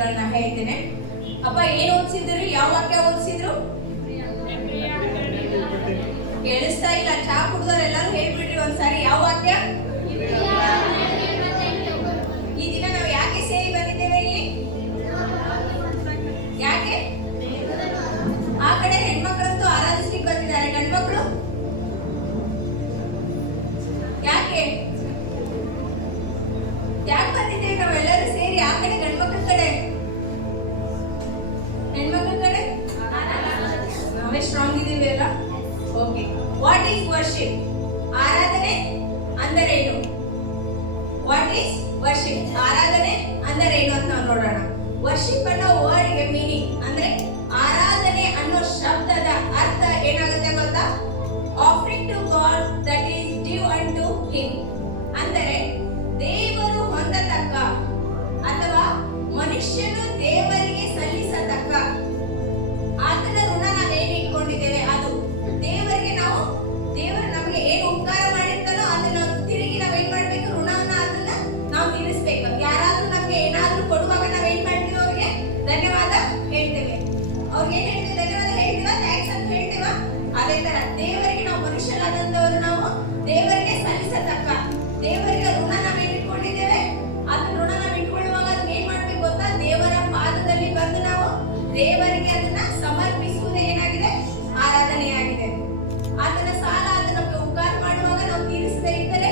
ವಾಕ್ಯಗಳನ್ನ ಹೇಳ್ತೇನೆ. ಅಪ್ಪ ಏನು ಓದಿಸಿದ್ರು? ಯಾವ ವಾಕ್ಯ ಓದಿಸಿದ್ರು? ಕೇಳಿಸ್ತಾ ಇಲ್ಲ? ಚಾ ಕುಡಿದವ್ರು ಎಲ್ಲರೂ ಹೇಳ್ಬಿಡ್ರಿ ಒಂದ್ಸಾರಿ. ಯಾವ ವಾಕ್ಯ? ಈ ದಿನ ನಾವು ಯಾಕೆ ಸೇರಿ ಬಂದಿದ್ದೇವೆ ಇಲ್ಲಿ? ಯಾಕೆ? ಆ ಕಡೆ ಹೆಣ್ಮಕ್ಳಂತೂ ಆರಾಧಿಸ್ಲಿಕ್ಕೆ ಬಂದಿದ್ದಾರೆ, ಗಂಡ್ಮಕ್ಳು ಯಾಕೆ ಯಾಕೆ ಬಂದಿದ್ದೇವೆ ನಾವೆಲ್ಲರೂ ಸೇರಿ? ಆ ಕಡೆ ಗಂಡ್ಮಕ್ಳ ಕಡೆ, ಹೆಣ್ಮಕ್ಳ ಕಡೆ ನಾವೇ ಸ್ಟ್ರಾಂಗ್ ಇದೀವಿ ಅಲ್ಲ? ಓಕೆ. What is worship? ಆರಾಧನೆ ಅಂದರೇನು? What is worship? ಆರಾಧನೆ ಅಂದರೇನು ಅಂತ ನಾವು ನೋಡೋಣ. ವರ್ಷಿಪ್ ಅನ್ನೋ ವರ್ಡ್ಗೆ ಮೀನಿಂಗ್ ಅಂದ್ರೆ ಆರಾಧನೆ ಅನ್ನೋ ಶಬ್ದದ ಅರ್ಥ ಏನಾಗುತ್ತೆ ಗೊತ್ತಾ? Offering to god that is due unto him. ಅಂದರೆ ದೇವರು ಹೊಂದತಕ್ಕ ಅಥವಾ ಮನುಷ್ಯನು ದೇವರಿಗೆ ಸಲ್ಲಿಸತಕ್ಕ ಆತನ ಋಣ ನಾವೇನು ಇಟ್ಕೊಂಡಿದ್ದೇವೆ ಅದು ದೇವರಿಗೆ. ನಾವು ದೇವರು ನಮಗೆ ಏನು ಉಪಕಾರ ಮಾಡಿರ್ತಾನೋ ಅದನ್ನ ತಿರುಗಿ ನಾವೇನ್ ಮಾಡ್ಬೇಕು? ಋಣವನ್ನ ಅದನ್ನ ನಾವು ತೀರಿಸ್ಬೇಕು. ಯಾರಾದ್ರೂ ನಮ್ಗೆ ಏನಾದ್ರೂ ಕೊಡುವಾಗ ನಾವೇನ್ ಮಾಡ್ತೀವಿ? ಅವ್ರಿಗೆ ಧನ್ಯವಾದ ಹೇಳ್ತೇವೆ. ಅವ್ರಿಗೆ ಏನ್ ಹೇಳ್ತೀವಿ? ಧನ್ಯವಾದ ಹೇಳ್ತೀವ, ಥ್ಯಾಂಕ್ಸ್ ಅಂತ ಹೇಳ್ತೀವ. ಅದೇ ತರ ದೇವರಿಗೆ ನಾವು ಮನುಷ್ಯರಾದಂತವರು ನಾವು ದೇವರಿಗೆ ಸಲ್ಲಿಸತಕ್ಕ ದೇವರಿಗೆ ಋಣ ನಾವೇನ್ ಇಟ್ಕೊಂಡಿದ್ದೇವೆ ಅದನ್ನ ಋಣ ನಾವು ಇಟ್ಕೊಳ್ಳುವಾಗ ಅದನ್ನ ಏನ್ ಮಾಡ್ಬೇಕು ಗೊತ್ತಾ? ದೇವರ ಪಾದದಲ್ಲಿ ಬಂದು ನಾವು ದೇವರಿಗೆ ಅದನ್ನ ಸಮರ್ಪಿಸುವುದು ಏನಾಗಿದೆ? ಆರಾಧನೆಯಾಗಿದೆ. ಆತನ ಸಾಲ ಅದನ್ನ ಉಪಕಾರ ಮಾಡುವಾಗ ನಾವು ತೀರಿಸದೇ ಇದ್ದರೆ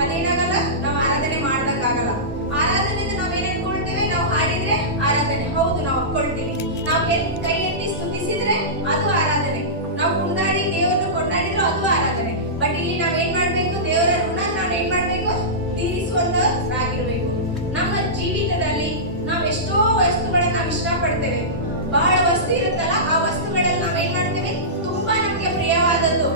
ಅದೇನಾಗಲ್ಲ, ನಾವು ಆರಾಧನೆ ಮಾಡ್ದಕ್ಕಾಗಲ್ಲ. ಆರಾಧನೆಯಿಂದ ನಾವೇನ್ ಅನ್ಕೊಳ್ತೇವೆ? ನಾವು ಹಾಡಿದ್ರೆ ಆರಾಧನೆ, ಹೌದು ನಾವು ಒಪ್ಕೊಳ್ತೀವಿ. ನಾವು ಕೈ ಎತ್ತಿ ಸ್ತುತಿಸಿದ್ರೆ ಅದು ಆರಾಧನೆ. ನಾವು ಕುಣಿದಾಡಿ ದೇವರನ್ನು ಕೊಂಡಾಡಿದ್ರು ಅದು ಆರಾಧನೆ. ಬಟ್ ಇಲ್ಲಿ ನಾವೇನ್ ಮಾಡ್ಬೇಕು? ದೇವರ ಋಣ ನಾವ್ ಏನ್ ಮಾಡ್ಬೇಕು? ತೀರಿಸುವಂತರಾಗಿರ್ಬೇಕು. ನಮ್ಮ ಜೀವಿತದಲ್ಲಿ ನಾವ್ ಎಷ್ಟೋ ವಸ್ತುಗಳನ್ನ ನಾವು ಇಷ್ಟಪಡ್ತೇವೆ. ಬಹಳ ವಸ್ತು ಇರುತ್ತಲ್ಲ, ಆ ವಸ್ತುಗಳಲ್ಲಿ ನಾವೇನ್ ಮಾಡ್ತೇವೆ? ತುಂಬಾ ನಮ್ಗೆ ಪ್ರಿಯವಾದದ್ದು,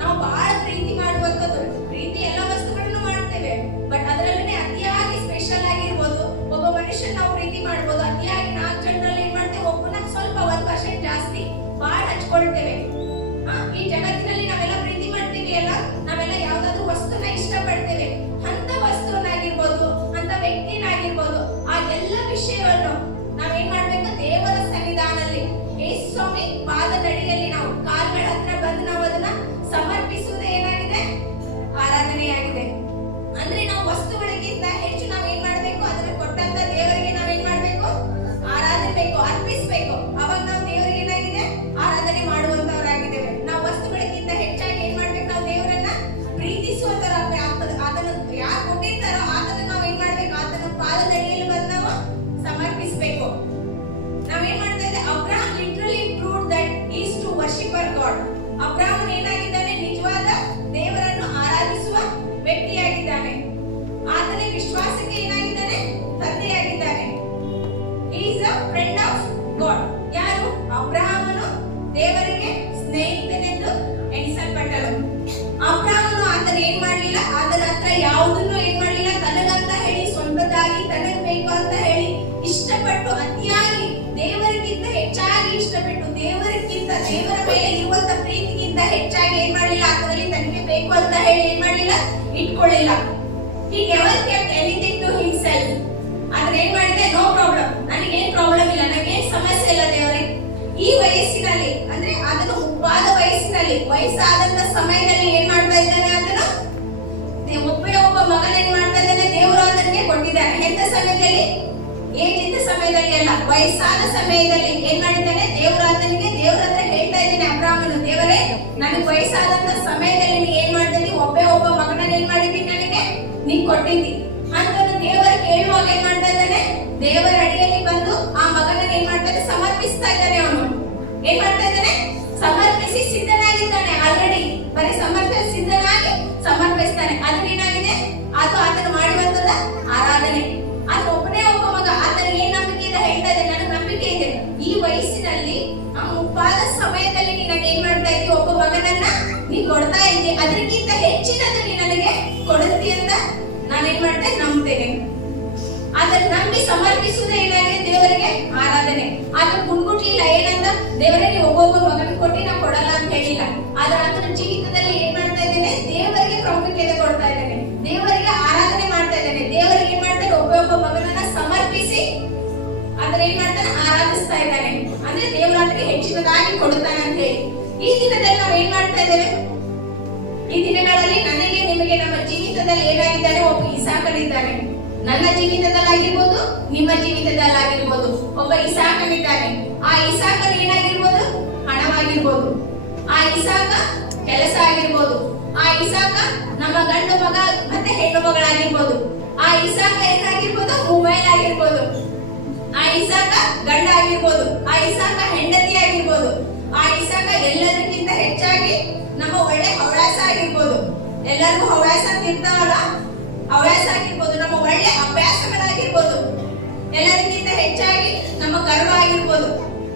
ನಾವು ಬಹಳ ಪ್ರೀತಿ ಮಾಡುವಂತದ್ದು. ಪ್ರೀತಿ ಎಲ್ಲ ವಸ್ತುಗಳನ್ನು ಮಾಡ್ತೇವೆ, ಬಟ್ ಅದರಲ್ಲೇ ಅತಿಯಾಗಿ ಸ್ಪೆಷಲ್ ಆಗಿರ್ಬೋದು. ಒಬ್ಬ ಮನುಷ್ಯ ನಾವು ಪ್ರೀತಿ ಮಾಡ್ಬೋದು, ಅತಿಯಾಗಿ 4 ಜನರಲ್ಲಿ ಏನ್ ಮಾಡ್ತೇವೆ? ಒಬ್ಬನ ಸ್ವಲ್ಪ 1% ಜಾಸ್ತಿ ಬಹಳ ಹಚ್ಕೊಳ್ತೇವೆ. ಈ ಜಗತ್ತಿನಲ್ಲಿ ನಾವೆಲ್ಲ ಪ್ರೀತಿ ಮಾಡ್ತೀವಿ ಅಲ್ಲ, ನಾವೆಲ್ಲ ಯಾವ್ದಾದ್ರು ವಸ್ತುನ ಇಷ್ಟಪಡ್ತೇವೆ. ಅಂತ ವಸ್ತುವನ್ನಾಗಿರ್ಬೋದು, ಅಂತ ವ್ಯಕ್ತಿನಾಗಿರ್ಬೋದು, ಆ ಎಲ್ಲ ವಿಷಯವನ್ನು ನಾವೇನ್ ಮಾಡ್ಬೇಕು? ದೇವರ ಸನ್ನಿಧಾನದಲ್ಲಿ ಯೇಸು ಸ್ವಾಮಿ ಪಾದದಡಿಯಲ್ಲಿ ನಾವು ಕಾಲ್ಗಳ ಹತ್ರ ಬಂದು ನಾವು ಅದನ್ನ ಸಮರ್ಪಿಸುವುದು ಏನಾಗಿದೆ? ಆರಾಧನೆಯಾಗಿದೆ. ಅಂದ್ರೆ ನಾವು ವಸ್ತುಗಳಿಗಿಂತ ಹೆಚ್ಚು ನಾವೇನ್ ಮಾಡ್ಬೇಕು? ಅದನ್ನ ಕೊಟ್ಟಂತ ದೇವರಿಗೆ ನಾವೇನ್ ಮಾಡ್ಬೇಕು? ಆರಾಧಿಸಬೇಕು, ಅರ್ಪಿಸಬೇಕು. ಅವಾಗ ನಾವು ದೇವರಿಗೆ ಏನಾಗಿದೆ? ಆರಾಧನೆ ಮಾಡುವಂತವರಾಗಿದ್ದೇವೆ. ನಾವು ವಸ್ತುಗಳಿಗಿಂತ ಹೆಚ್ಚಾಗಿ ಏನ್ ಮಾಡ್ಬೇಕು? ನಾವು ದೇವರನ್ನ ಪ್ರೀತಿಸುವಂತರಾಗ್ಬೇಕು. ಆತನ ಯಾರು ಕೊಟ್ಟಿರ್ತಾರೋ ಆತನ ನಾವ್ ಏನ್ ಮಾಡ್ಬೇಕು? ಆತನ ಪಾದದಡಿಯಲ್ಲಿ ಬಂದು ನಾವು ಸಮರ್ಪಿಸಬೇಕು. ನಾವೇನ್ ಮಾಡ್ತಾ ಇದ್ದೇವೆ? Abraham literally proved that is to worshipper God. Abraham ಏನಾಗಿದ್ದಾನೆ? ನಿಜವಾದ ದೇವರನ್ನು ಆರಾಧಿಸುವ ವ್ಯಕ್ತಿಯಾಗಿದ್ದಾನೆ. ಆತನೇ ವಿಶ್ವಾಸಕ್ಕೆ ಏನಾಗಿದ್ದಾನೆ? ತಂದೆಯಾಗಿದ್ದಾನೆ. He is a friend of God. ಯಾರು? ಅಬ್ರಹಾಮನು ದೇವರಿಗೆ ಸ್ನೇಹಿತನೆಂದು ಎಣಿಸಲ್ಪಟ್ಟನು. ಅಬ್ರಹಾಮನು ಆತನ ಏನ್ ಮಾಡ್ಲಿಲ್ಲ? ಆತನ ಹತ್ರ ಯಾವುದನ್ನು ಏನ್ ಮಾಡ್ಲಿಲ್ಲ? ತನಗಂತ ಹೇಳಿ, ಸ್ವಂತದಾಗಿ ತನಗ್ ಬೇಕು ಅಂತ ಹೇಳಿ ಇಷ್ಟಪಟ್ಟು ಅತಿಯಾಗಿ ದೇವರಿಗಿಂತ ಹೆಚ್ಚಾಗಿ ಇಷ್ಟಪಟ್ಟು ದೇವರಿಗಿಂತ ದೇವರ ಮೇಲೆ ಇರುವಂತ ಪ್ರೀತಿಗಿಂತ ಹೆಚ್ಚಾಗಿ ಏನ್ ಮಾಡ್ಲಿಲ್ಲ? ಆತನಲ್ಲಿ ತನಗೆ ಬೇಕು ಅಂತ ಹೇಳಿ ಏನ್ ಮಾಡ್ಲಿಲ್ಲ? ಇಟ್ಕೊಳ್ಳಿಲ್ಲ. He never kept anything to himself. ಆದ್ರೆ ಏನ್ ಮಾಡಿದೆ? ನೋ ಪ್ರಾಬ್ಲಮ್, ನನಗೇನ್ ಪ್ರಾಬ್ಲಮ್ ಇಲ್ಲ, ನನಗೇನ್ ಸಮಸ್ಯೆ ಇಲ್ಲ ದೇವರೇ. ಈ ವಯಸ್ಸಿನಲ್ಲಿ ಅಂದ್ರೆ ಅದನ್ನು ಮುಪ್ಪಾದ ವಯಸ್ಸಿನಲ್ಲಿ, ವಯಸ್ಸಾದಂತ ಸಮಯದಲ್ಲಿ ಏನ್ ಮಾಡ್ತಾ ಇದ್ದಾನೆ? ಅದನ್ನು ಒಬ್ಬ ಮಗನ ಏನ್ ಮಾಡ್ತಾ ಇದ್ದಾನೆ? ದೇವರು ಅದನ್ನೇ ಕೊಟ್ಟಿದ್ದಾನೆ. ಎಂತ ಸಮಯದಲ್ಲಿ? ಏನಿದ್ದ ಸಮಯದಲ್ಲಿ ಅಲ್ಲ, ವಯಸ್ಸಾದ ಸಮಯದಲ್ಲಿ ಏನ್ ಮಾಡಿದ್ದಾನೆ? ದೇವರು ಆತನಿಗೆ ದೇವರ ಹತ್ರ ಹೇಳ್ತಾ ಇದ್ದಾನೆ, ಅಬ್ರಹಾಮನು, ದೇವರೇ ನನಗೆ ವಯಸ್ಸಾದಂತ ಸಮಯದಲ್ಲಿ ನೀ ಏನ್ ಮಾಡ್ತೀನಿ? ಒಬ್ಬ ಮಗನ ಏನ್ ಮಾಡಿದ್ದೀನಿ? ನನಗೆ ನೀ ಕೊಟ್ಟಿದ್ದಿ ಅಂತ ದೇವರ ಕೇಳುವಾಗ ಏನ್ ಮಾಡ್ತಾ ಇದ್ದಾನೆ? ದೇವರ ಅಡಿಯಲ್ಲಿ ಬಂದು ಆ ಮಗನ ಏನ್ ಮಾಡ್ತಾನೆ? ಸಮರ್ಪಿಸ್ತಾ ಇದ್ದಾನೆ. ಅವನು ಏನ್ ಮಾಡ್ತಾ ಇದ್ದಾನೆ? ಸಮರ್ಪಿಸಿ ಸಿದ್ಧನಾಗಿದ್ದಾನೆ. ಆಲ್ರೆಡಿ ಬರೀ ಸಿದ್ಧನಾಗಿ ಸಮರ್ಪಿಸ್ತಾನೆ. ಅದನ್ನೇನಾಗಿದೆ? ಅದು ಆತನ ಮಾಡುವಂತದ ಆರಾಧನೆ. ಆತ ಒಬ್ಬನೇ ಒಬ್ಬ ಮಗ. ಆತನ ಏನ್ ನಂಬಿಕೆ ಇದೆ? ಹೇಳ್ತಾ ಇದೆ, ನನಗೆ ನಂಬಿಕೆ ಇದೆ ಈ ವಯಸ್ಸಿನಲ್ಲಿ ಆ ಮುಪ್ಪಾದ ಸಮಯದಲ್ಲಿ ನಿನಗೆ ಏನ್ ಮಾಡ್ತಾ ಇದ್ದಿ? ಒಬ್ಬ ಮಗನನ್ನ ನೀ ಕೊಡ್ತಾ ಇದ್ದಿ, ಅದಕ್ಕಿಂತ ಹೆಚ್ಚಿನದು ನೀ ನನಗೆ ಕೊಡುತ್ತಿ ಅಂತ ನಾನೇನ್ ಮಾಡ್ತೇನೆ? ನಂಬ್ತೇನೆ. ಅದನ್ನ ನಂಬಿ ಸಮರ್ಪಿಸುವುದೇ ಏನಾಗಿದೆ? ದೇವರಿಗೆ ಆರಾಧನೆ. ಆತನ ಗುಂಡ್ಗುಟ್ಲಿಲ್ಲ. ಏನಂತ? ದೇವರೇ ನೀವು ಒಬ್ಬೊಬ್ಬ ಮಗನ ಕೊಟ್ಟಿ ನಾ ಕೊಡಲ್ಲ ಅಂತ ಹೇಳಿಲ್ಲ. ಆದ್ರೆ ಆತನ ಜೀವಿತದಲ್ಲಿ ಏನ್ ಮಾಡ್ತಾ ಇದ್ದೇನೆ? ದೇವರಿಗೆ ಪ್ರಾಮುಖ್ಯತೆ ಕೊಡ್ತಾ ಇದ್ದೇನೆ, ದೇವರಿಗೆ ಆರಾಧನೆ ಮಾಡ್ತಾ ಇದ್ದೇನೆ. ದೇವರಿಗೆ ಏನ್ ಮಾಡ್ತಾರೆ? ಒಬ್ಬೊಬ್ಬ ಮಗನನ್ನ ಸಮರ್ಪಿಸಿ ಅದ ಆದ್ರೆ ಏನ್ ಮಾಡ್ತಾನೆ, ಆರಾಧಿಸ್ತಾ ಇದ್ದಾನೆ. ಅಂದ್ರೆ ದೇವರು ಆತನಿಗೆ ಹೆಚ್ಚಿನದಾಗಿ ಕೊಡುತ್ತಾನೆ ಅಂತ ಹೇಳಿ. ಈ ದಿನದಲ್ಲಿ ನಾವು ಏನ್ ಮಾಡ್ತಾ ಇದ್ದೇವೆ? ಈ ದಿನಗಳಲ್ಲಿ ನನಗೆ ನಿಮಗೆ ನಮ್ಮ ಜೀವಿತದಲ್ಲಿ ಏನಾಗಿದ್ದಾನೆ, ಒಬ್ಬ ಇಸಾಕನಿದ್ದಾನೆ. ನನ್ನ ಜೀವಿತದಲ್ಲಾಗಿರ್ಬೋದು, ನಿಮ್ಮ ಜೀವಿತದಲ್ಲಾಗಿರ್ಬೋದು ಒಬ್ಬ ಇಸಾಕನಿದ್ದಾನೆ. ಆ ಇಸಾಕನ ಏನಾಗಿರ್ಬೋದು, ಹಣವಾಗಿರ್ಬೋದು. ಆ ಇಸಾಕ ಕೆಲಸ ಆಗಿರ್ಬೋದು. ಆ ಇಸಾಕ ನಮ್ಮ ಗಂಡು ಮಗ ಮತ್ತೆ ಹೆಣ್ಣು ಮಗಳಾಗಿರ್ಬೋದು. ಆ ಇಸಾಕ ಏನಾಗಿರ್ಬೋದು, ಮೊಬೈಲ್ ಆಗಿರ್ಬೋದು. ಆ ಇಸಾಕ ಗಂಡ ಆಗಿರ್ಬೋದು. ಆ ಇಸಾಕ ಹೆಂಡತಿ ಆಗಿರ್ಬೋದು. ಆ ಇಸಾಕ ಎಲ್ಲರಿಗಿಂತ ಹೆಚ್ಚಾಗಿ ನಮ್ಮ ಒಳ್ಳೆ ಹವ್ಯಾಸ ಆಗಿರ್ಬೋದು. ಎಲ್ಲರಿಗೂ ಹವ್ಯಾಸ ಅಂತ ಇರ್ತಾವಲ್ಲ, ಹವ್ಯಾಸ ಆಗಿರ್ಬೋದು. ನಮ್ಮ ಒಳ್ಳೆ ಅಭ್ಯಾಸಗಳಾಗಿರ್ಬೋದು. ಎಲ್ಲರಿಗಿಂತ ಹೆಚ್ಚಾಗಿ ನಮ್ಮ ಗರ್ವ ಆಗಿರ್ಬೋದು.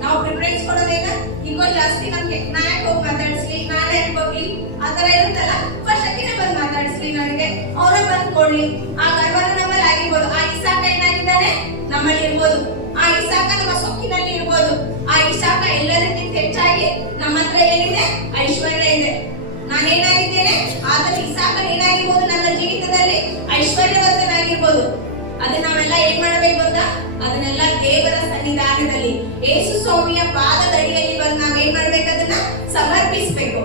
ನಾವು ಪ್ರಿಫರೆನ್ಸ್ ಕೊಡೋದೇನ, ಈಗೋ ಜಾಸ್ತಿ ನಮ್ಗೆ ನಾ ಯಾಕೆ ಹೋಗಿ ಮಾತಾಡಿಸ್ಲಿ, ನಾನೇ ಯಾಕೆ ಹೋಗ್ಲಿ, ಆತರ ಇರುತ್ತಲ್ಲ. ಫಸ್ಟ್ ಅಕ್ಕಿನೇ ಬಂದು ಮಾತಾಡಿಸ್ಲಿ, ನನಗೆ ಅವರೇ ಬಂದು ಕೊಡ್ಲಿ, ಆ ಗರ್ವನ ನಮ್ಮಲ್ಲಿ ಆಗಿರ್ಬೋದು. ಆ ಇಸಾಕ ಏನಾಗಿದ್ದಾನೆ, ನಮ್ಮಲ್ಲಿ ಇರ್ಬೋದು. ಆ ಇಸಾಕ ನಮ್ಮ ಸೊಕ್ಕಿನಲ್ಲಿ ಇರ್ಬೋದು. ಆ ಇಸಾಕ ಎಲ್ಲರಿಗಿಂತ ಹೆಚ್ಚಾಗಿ ನಮ್ಮ ಹತ್ರ ಏನಿದೆ, ಐಶ್ವರ್ಯ ಇದೆ. ನಾನೇನಾಗಿದ್ದೇನೆ, ಆದ್ರೆ ಇಸಾಕ ಏನಾಗಿರ್ಬೋದು, ನನ್ನ ಜೀವಿತದಲ್ಲಿ ಐಶ್ವರ್ಯವಂತನಾಗಿರ್ಬೋದು. ಅದನ್ನ ನಾವೆಲ್ಲ ಏನ್ ಮಾಡಬೇಕು ಅಂತ, ಅದನ್ನೆಲ್ಲ ದೇವರ ಸನ್ನಿಧಾನದಲ್ಲಿ ಯೇಸು ಸ್ವಾಮಿಯ ಪಾದದಡಿಯಲ್ಲಿ ಬಂದು ನಾವೇನ್ ಮಾಡ್ಬೇಕು, ಅದನ್ನ ಸಮರ್ಪಿಸ್ಬೇಕು.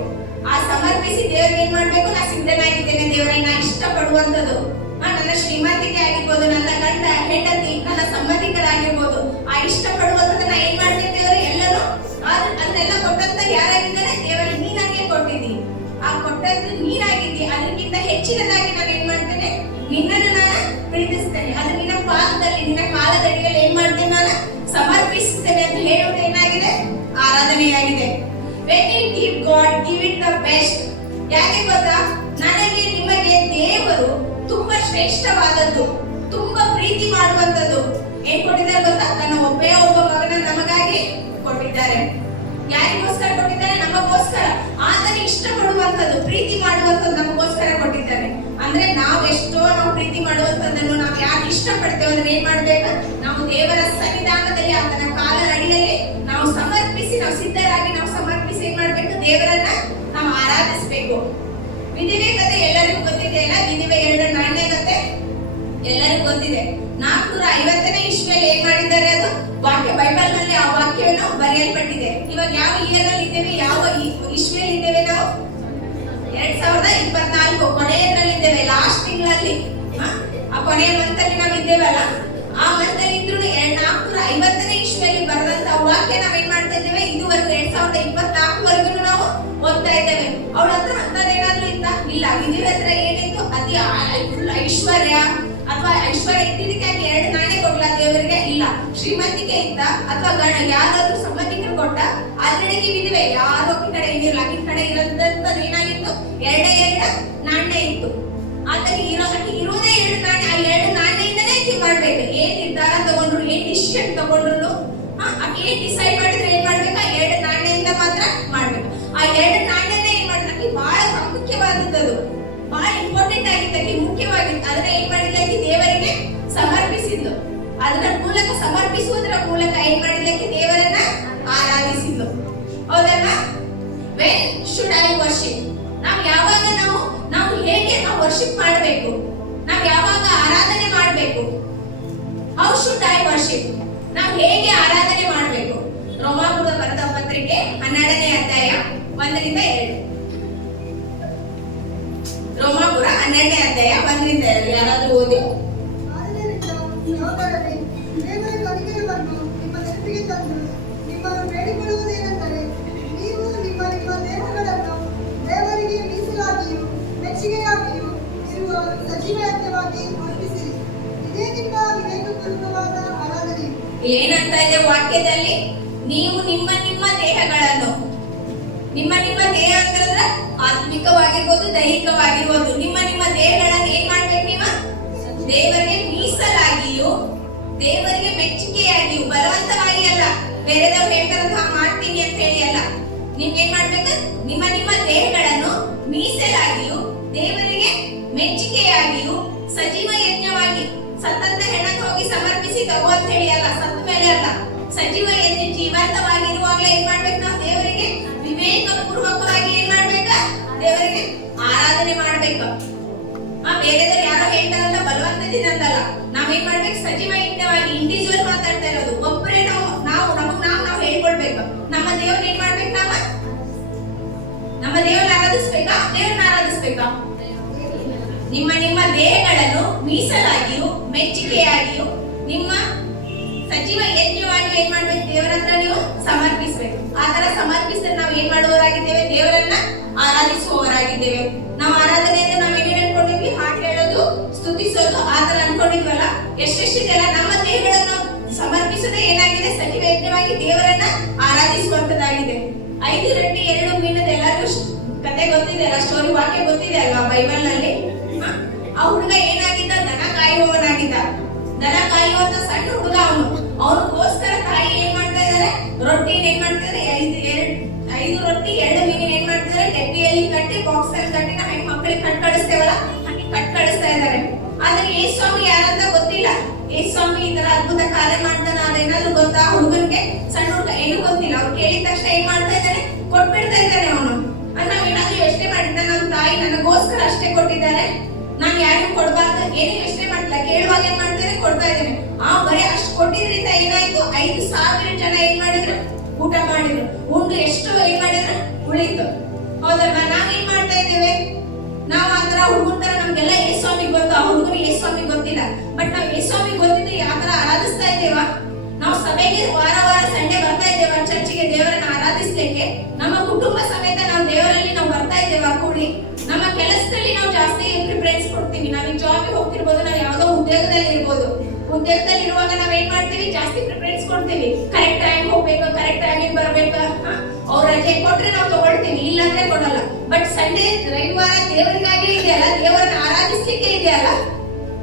ಆ ಸಮರ್ಪಿಸಿ ದೇವರಿಗೆ ಏನ್ ಮಾಡ್ಬೇಕು, ನಾ ಸಿದ್ಧನಾಗಿದ್ದೇನೆ ದೇವರೇ, ನಾ ಇಷ್ಟಪಡುವಂಥದ್ದು. ನನ್ನ ಶ್ರೀಮಂತಿಕೆ ಆಗಿರ್ಬೋದು, ನನ್ನ ಗಂಡ ಹೆಂಡತಿ, ನನ್ನ ಸಂಬಂಧಿಕರಾಗಿರ್ಬೋದು, ಆ ಇಷ್ಟಪಡುವಂಥದ್ದನ್ನ ಏನ್ ಮಾಡ್ತೇನೆ ದೇವರೇ, ಎಲ್ಲರೂ ಅದನ್ನೆಲ್ಲ ಕೊಟ್ಟಂತ ಯಾರಾಗಿದ್ದಾರೆ, ದೇವರೇ ನೀ ನನಗೆ ಕೊಟ್ಟಿದ್ದೀನಿ. ಆ ಕೊಟ್ಟದ್ದು ನೀನಾಗಿದ್ದಿ. ಅದಕ್ಕಿಂತ ಹೆಚ್ಚಿನದಾಗಿ ನಾನು ಏನ್ ಮಾಡ್ತೇನೆ, ನಿನ್ನನ್ನು ನಾನು ಪ್ರೀತಿಸ್ತೇನೆ. ಅದು ನಿನ್ನ ಪಾದದಲ್ಲಿ, ನಿನ್ನ ಕಾಲದಡಿಯಲ್ಲಿ ಏನ್ ಮಾಡ್ತೇನೆ, ನಾನು ಸಮರ್ಪಿಸುತ್ತೇನೆ ಅಂತ ಹೇಳುವುದು ಏನಾಗಿದೆ, ಆರಾಧನೆಯಾಗಿದೆ. When you give God, give it the best. ಯಾಕೆ ಗೊತ್ತಾ, ನನಗೆ ನಿಮಗೆ ದೇವರು ತುಂಬಾ ಶ್ರೇಷ್ಠವಾದದ್ದು, ತುಂಬಾ ಪ್ರೀತಿ ಮಾಡುವಂತದ್ದು ಏನ್ ಕೊಟ್ಟಿದ್ದಾರೆ ಗೊತ್ತಾ, ತನ್ನ ಒಬ್ಬ ಮಗನ ನಮಗಾಗಿ ಕೊಟ್ಟಿದ್ದಾರೆ. ಯಾರಿಗೋಸ್ಕರ ಕೊಟ್ಟಿದ್ದಾರೆ, ನಮಗೋಸ್ಕರ. ಆತನ ಇಷ್ಟಪಡುವಂತದ್ದು, ಪ್ರೀತಿ ಮಾಡುವಂತದ್ದು ನಮಗೋಸ್ಕರ ಕೊಟ್ಟಿದ್ದಾರೆ. ಅಂದ್ರೆ ನಾವು ಪ್ರೀತಿ ಮಾಡುವಂತದ್ದನ್ನು ನಾವು ಯಾರು ಇಷ್ಟಪಡ್ತೇವೆ ಅದನ್ನ ಏನ್ ಮಾಡ್ಬೇಕು, ನಾವು ದೇವರ ಸನ್ನಿಧಾನದಲ್ಲಿ ಆತನ ಕಾಲದ ಅಡಿಯಲ್ಲಿ ನಾವು ಸಮರ್ಪಿಸಿ, ನಾವು ಸಿದ್ಧರಾಗಿ ನಾವು ಸಮರ್ಪಿಸಿ ಏನ್ ಮಾಡ್ಬೇಕು, ದೇವರನ್ನ ನಾವು ಆರಾಧಿಸಬೇಕು. ವಿಧಿವೆ ಕಥೆ ಎಲ್ಲರಿಗೂ ಗೊತ್ತಿದೆ ಅಲ್ಲ, ವಿಧಿವೆ 2 ನಾಣ್ಯ ಕಥೆ ಎಲ್ಲರಿಗೂ ಗೊತ್ತಿದೆ. 450ನೇ ಇಸ್ವಿಯಲ್ಲಿ ಏನ್ ಮಾಡಿದ್ದಾರೆ, ಅದು ವಾಕ್ಯ ಬೈಬಲ್ ನಲ್ಲಿ ಆ ವಾಕ್ಯವನ್ನು ಬರೆಯಲ್ಪಟ್ಟಿದೆ. ಇವಾಗ ಯಾವ ಇಯರ್ ಅಲ್ಲಿ ಇದ್ದೇವೆ, ಯಾವ ಇಸ್ವಿಯಲ್ಲಿ ಇದ್ದೇವೆ, ನಾವು 2024 ಕೊನೆಯದ್ರಲ್ಲಿ ಇದ್ದೇವೆ, ಲಾಸ್ಟ್ ತಿಂಗಳಲ್ಲಿ. ಆ ಕೊನೆಯ ಮಂತಲ್ಲಿ ನಾವು ಇದ್ದೇವಲ್ಲ, ಆ ಮಂತಲ್ಲಿ ಇದ್ರು 450ನೇ ಇಸ್ವಿಯಲ್ಲಿ ಬರೆದಂತ ವಾಕ್ಯ ನಾವ್ ಏನ್ ಮಾಡ್ತಾ ಇದ್ದೇವೆ, ಇದುವರೆಗೂ 2024 ನಾವು ಓದ್ತಾ ಇದ್ದೇವೆ. ಅವಳ ಹತ್ರ ಅಂತದೇನಾದ್ರೂ ಇತ್ತ, ಇಲ್ಲ. ವಿಧಿವ ಹತ್ರ ಏನಿತ್ತು, ಅತಿ ಐಶ್ವರ್ಯ ಅಥವಾ ಐಶ್ವರ್ಯ ಇಟ್ಟಿದ್ದಕ್ಕಾಗಿ 2 ನಾಣ್ಯ ಕೊಡ್ಲ ದೇವರಿಗೆ, ಇಲ್ಲ. ಶ್ರೀಮಂತಿಕೆ ಇತ್ತ ಅಥವಾ ಯಾರಾದ್ರೂ ಸಂಬಂಧಿಕರು ಕೊಟ್ಟ, ಆಲ್ರೆಡಿ ವಿಧಿವೆ ಯಾರು ಈ ಕಡೆ ಇರಲಿಲ್ಲ, ಈ ಕಡೆ ಇರೋದಂತದ್ದು ಏನಾಗಿತ್ತು, 2 ನಾಣ್ಯ ಇತ್ತು. ಆತನಿಗೆ ಇರೋದೇ 2 ನಾಣ್ಯ. ಆ 2 ನಾಣ್ಯದಿಂದನೇ ಮಾಡ್ಬೇಕು. ಏನ್ ನಿರ್ಧಾರ ತಗೊಂಡ್ರು, ಏನ್ ಡಿಸಿಷನ್ ತಗೊಂಡ್ರು, ಏನ್ ಡಿಸೈಡ್ ಮಾಡಿದ್ರೆ ಏನ್ ಮಾಡ್ಬೇಕು, ಆ 2 ನಾಣ್ಯದಿಂದ ಮಾತ್ರ ಮಾಡ್ಬೇಕು. ಆ 2 ನಾಣ್ಯನೇ ಏನ್ ಮಾಡಿದ್ರೆ ಬಹಳ ಪ್ರಾಮುಖ್ಯವಾದದ್ದು, ಬಹಳ ಇಂಪಾರ್ಟೆಂಟ್ ಆಗಿತ್ತು, ಮುಖ್ಯವಾಗಿತ್ತು. ಅದನ್ನ ಏನ್ ಮಾಡಿದ್ಲಕ್ಕೆ, ದೇವರಿಗೆ ಸಮರ್ಪಿಸಿದ್ಲು. ಅದರ ಮೂಲಕ, ಸಮರ್ಪಿಸುವುದರ ಮೂಲಕ ಏನ್ ಮಾಡಿದ್ಲಕ್ಕೆ, ದೇವರನ್ನ ಆರಾಧಿಸಿದ್ಲು. ಹೌದಲ್ಲ? When should I worship? ನಾವು ಯಾವಾಗ ನಾವು ಹೇಗೆ ನಾವು ವರ್ಷಿಪ್ ಮಾಡಬೇಕು, ನಾವು ಯಾವಾಗ ಆರಾಧನೆ ಮಾಡಬೇಕು, ಹೌ ಶುಡ್ ಐ ವರ್ಷಿಪ್? ನಾವು ಹೇಗೆ ಆರಾಧನೆ ಮಾಡಬೇಕು? ರೋಮಾಪುರ ಬರೆದ ಪತ್ರಿಕೆ 12ನೇ ಅಧ್ಯಾಯ 1ರಿಂದ 2. ರೋಮಾಪುರ 12ನೇ ಅಧ್ಯಾಯ 1ರಿಂದ 2 ಯಾರಾದ್ರೂ ಓದಿ. ನಿಮ್ಮನ್ನು ಬೇಡಿಕೊಳ್ಳುವುದೇನೆಂದರೆ, ನೀವು ನಿಮ್ಮ ದೇಹಗಳನ್ನು ದೇವರಿಗೆ ಮೀಸಲಾಗಿಯೂ ಮೆಚ್ಚುಗೆಯಾಗಿಯೂ ಇರುವ ಸಜೀವ ಯಜ್ಞವಾಗಿ ಅರ್ಪಿಸಿರಿ. ಇದೇ ನಿಮ್ಮ ವಿವೇಕಪೂರ್ವಕವಾದ ಆರಾಧನೆ. ಏನಂತ ಇದೆ ವಾಕ್ಯದಲ್ಲಿ? ನೀವು ನಿಮ್ಮ ದೇಹಗಳನ್ನು, ನಿಮ್ಮ ದೇಹ ಅಂತಂದ್ರೆ ಆತ್ಮಿಕವಾಗಿರ್ಬೋದು, ದೈಹಿಕವಾಗಿರ್ಬೋದು, ನಿಮ್ಮ ದೇಹಗಳನ್ನು ಏನ್ ಮಾಡ್ಬೇಕು, ನೀವು ದೇವರಿಗೆ ಮೀಸಲಾಗಿಯೂ ದೇವರಿಗೆ ಮೆಚ್ಚುಗೆಯಾಗಿಯೂ, ಬಲವಂತವಾಗಿ ಅಲ್ಲ, ಬೇರೆದವ್ರು ಹೇಳ್ತಾರಂತ ಮಾಡ್ತೀನಿ ಅಂತ ಹೇಳಿ ಅಲ್ಲ. ನಿಮ್ಗೆ ಏನ್ ಮಾಡ್ಬೇಕು, ನಿಮ್ಮ ದೇಹಗಳನ್ನು ಮೀಸಲಾಗಿಯೂ ದೇವರಿಗೆ ಮೆಚ್ಚುಗೆಯಾಗಿಯೂ ಸಜೀವ ಯಜ್ಞವಾಗಿ, ಸತ್ತಂತ ಹೆಣ್ಣಕ್ಕೆ ಹೋಗಿ ಸಮರ್ಪಿಸಿ ತಗೋ ಅಂತ ಹೇಳಿ ಅಲ್ಲ, ಸತ್ತ ಮೇಲೆ ಅಲ್ಲ, ಸಜೀವ ಯಜ್ಞ ಜೀವಂತವಾಗಿರುವಾಗಲೇ ಏನ್ ಮಾಡ್ಬೇಕು, ನಾವು ದೇವರಿಗೆ ವಿವೇಕ ಪೂರ್ವಕವಾಗಿ ಏನ್ ಮಾಡ್ಬೇಕ, ದೇವರಿಗೆ ಆರಾಧನೆ ಮಾಡ್ಬೇಕು. ಬೇರೆದವ್ರು ಯಾರೋ ಹೇಳ್ತಾರಲ್ಲ ಬಲವಂತದಿಂದ ಅಂತಲ್ಲ, ನಾವೇನ್ ಮಾಡ್ಬೇಕು, ಸಜೀವ ಯಜ್ಞವಾಗಿ, ಇಂಡಿವಿಜುವಲ್ ಮಾತಾಡ್ತಾ ಇರೋದು, ಒಬ್ಬರೇ ದೇವರನ್ನ ಆರಾಧಿಸ್ಬೇಕಾ? ನಿಮ್ಮ ನಿಮ್ಮ ದೇಹಗಳನ್ನು ಮೀಸಲಾಗಿಯೂ ಮೆಚ್ಚುಗೆಯಾಗಿಯೂ ನಿಮ್ಮ ಸಜೀವ ಯಜ್ಞವಾಗಿ ಏನ್ ಮಾಡ್ಬೇಕು? ದೇವರ ಹತ್ರ ನೀವು ಸಮರ್ಪಿಸಬೇಕು. ಆ ತರ ಸಮರ್ಪಿಸಿದ್ರೆ ನಾವು ಏನ್ ಮಾಡುವವರಾಗಿದ್ದೇವೆ? ದೇವರನ್ನ ಆರಾಧಿಸುವವರಾಗಿದ್ದೇವೆ. ನಾವು ಆರಾಧನೆಯಿಂದ ನಾವು ಏನೇನು ಅನ್ಕೊಂಡಿದ್ವಿ? ಹಾಡು ಹೇಳೋದು, ಸ್ತುತಿಸೋದು, ಆ ತರ ಅನ್ಕೊಂಡಿದ್ವಲ್ಲ. ಎಷ್ಟೆಷ್ಟಿದೆಲ್ಲ ನಮ್ಮ ದೇಹಗಳನ್ನು ಸಮರ್ಪಿಸೋದೇ ಏನಾಗಿದೆ? ಸಜೀವ ಯಜ್ಞವಾಗಿ ದೇವರನ್ನ ಆರಾಧಿಸುವಂತದ್ದಾಗಿದೆ. 5 ರೊಟ್ಟಿ 2 ಮೀನದ ಎಲ್ಲರಿಗೂ ಕತೆ ಗೊತ್ತಿದೆ ಅಲ್ಲ, ಸ್ಟೋರಿ ವಾಕ್ಯ ಗೊತ್ತಿದೆ ಅಲ್ವಾ ಬೈಬಲ್ ನಲ್ಲಿ. ಆ ಹುಡುಗ ಏನಾಗಿದ್ದ? ದನ ಕಾಯುವವನಾಗಿದ್ದ. ದನ ಕಾಯುವಂತ ಸಣ್ಣ ಹುಡುಗ ಅವನಿಗೋಸ್ಕರ ತಾಯಿ ಏನ್ ಮಾಡ್ತಾ ಇದಾರೆ? ರೊಟ್ಟಿ ಏನ್ ಮಾಡ್ತಾರೆ? 5 ರೊಟ್ಟಿ 2 ಮೀನಿನ ಏನ್ ಮಾಡ್ತಾರೆ? ಡಬ್ಬಿಯಲ್ಲಿ ಕಟ್ಟಿ, ಬಾಕ್ಸ್ ಅಲ್ಲಿ ಕಟ್ಟಿ ನಾವು ಹೆಂಗ್ ಮಕ್ಕಳಿಗೆ ಕಟ್ ಕಳಿಸ್ತೇವಲ್ಲ ಹಾಗೆ ಕಟ್ ಕಳಿಸ್ತಾ ಇದಾರೆ. ಆದ್ರೆ ಯೇಸು ಸ್ವಾಮಿ ಯಾರಂತ ಗೊತ್ತಿಲ್ಲ. ಯೇಸು ಸ್ವಾಮಿ ಈ ತರ ಅದ್ಭುತ ಕಾರ್ಯ ಮಾಡ್ತಾನ ಅದೇನಾದ್ರು ಗೊತ್ತಾ? ಹುಡುಗನ್ಗೆ, ಸಣ್ಣ ಹುಡುಗ ಏನು ಗೊತ್ತಿಲ್ಲ. ಅವ್ರು ಕೇಳಿದ ತಕ್ಷಣ ಏನ್ ಮಾಡ್ತಾ ಇದ್ದಾನೆ? ಕೊಟ್ಬಿಡ್ತಾ ಇದ್ದಾನೆ ಅವನು. ನಾವ್ ಏನಾದ್ರು ಯೋಚನೆ ಮಾಡಿದ್ದ, ನಮ್ಮ ತಾಯಿ ನನಗೋಸ್ಕರ ಅಷ್ಟೇ ಕೊಟ್ಟಿದ್ದಾರೆ, ನಾನು ಯಾರಿಗೂ ಕೊಡಬಾರ್ದು, ಏನು ಯೋಚನೆ ಮಾಡ್ತಿಲ್ಲ. ಕೇಳುವಾಗ ಏನ್ ಮಾಡ್ತಾರೆ? ಕೊಡ್ತಾ ಇದ್ದೇನೆ. ಬರೀ ಅಷ್ಟು ಕೊಟ್ಟಿದ್ರಿಂದ ಏನಾಯ್ತು? 5,000 ಜನ ಏನ್ ಮಾಡಿದ್ರು? ಊಟ ಮಾಡಿದ್ರು. ಉಂಡು ಎಷ್ಟು ಏನ್ ಮಾಡಿದ್ರು? ಉಳಿತು. ಹೌದಲ್ವಾ? ನಾವ್ ಏನ್ ಮಾಡ್ತಾ ಇದ್ದೇವೆ? ನಾವು ಆತರ ಹುಡುಗನ ತರ ನಮ್ಗೆಲ್ಲ ಯೇಸು ಸ್ವಾಮಿ ಗೊತ್ತು, ಆ ಹುಡುಗರು ಯೇಸು ಸ್ವಾಮಿ ಗೊತ್ತಿಲ್ಲ. ಬಟ್ ನಾವು ಯೇಸು ಸ್ವಾಮಿ ಗೊತ್ತಿದ್ದು ಯಾವ ತರ ಆರಾಧಿಸ್ತಾ ಇದ್ದೇವಾ? ನಾವು ಸಭೆಗೆ ವಾರ ವಾರ ಸಂಡೆ ಬರ್ತಾ ಇದ್ದೇವಾ? ಚರ್ಚಿಗೆ ದೇವರನ್ನ ಆರಾಧಿಸ್ಲಿಕ್ಕೆ ನಮ್ಮ ಕುಟುಂಬ ಸಮೇತ ನಾವು ದೇವರಲ್ಲಿ ನಾವು ಬರ್ತಾ ಇದ್ದೇವಾ ಕೂಡಿ? ನಮ್ಮ ಕೆಲಸದಲ್ಲಿ ನಾವು ಜಾಸ್ತಿ ಪ್ರಿಫರೆನ್ಸ್ ಕೊಡ್ತೀವಿ. ನಾವೀಗ ಜಾಬಿಗೆ ಹೋಗ್ತಿರ್ಬೋದು, ನಾವು ಯಾವ್ದೋ ಉದ್ಯೋಗದಲ್ಲಿ ಇರ್ಬೋದು. ಉದ್ಯೋಗದಲ್ಲಿ ಇರುವಾಗ ನಾವ್ ಏನ್ ಮಾಡ್ತೀವಿ? ಜಾಸ್ತಿ ಪ್ರಿಫರೆನ್ಸ್ ಕೊಡ್ತೀವಿ. ಕರೆಕ್ಟ್ ಟೈಮ್ ಹೋಗ್ಬೇಕು, ಕರೆಕ್ಟ್ ಟೈಮಿಗೆ ಬರ್ಬೇಕು. ಅವ್ರ ರಜೆ ಕೊಟ್ರೆ ನಾವು ತಗೊಳ್ತೀವಿ, ಇಲ್ಲಾಂದ್ರೆ ಕೊಡಲ್ಲ. ಬಟ್ ಸಂಡೇ, ರವಿವಾರ ದೇವರಿಗಾಗಿ ಇದೆಯಲ್ಲ, ದೇವರನ್ನ ಆರಾಧಿಸ್ಲಿಕ್ಕೆ ಇದೆಯಲ್ಲ,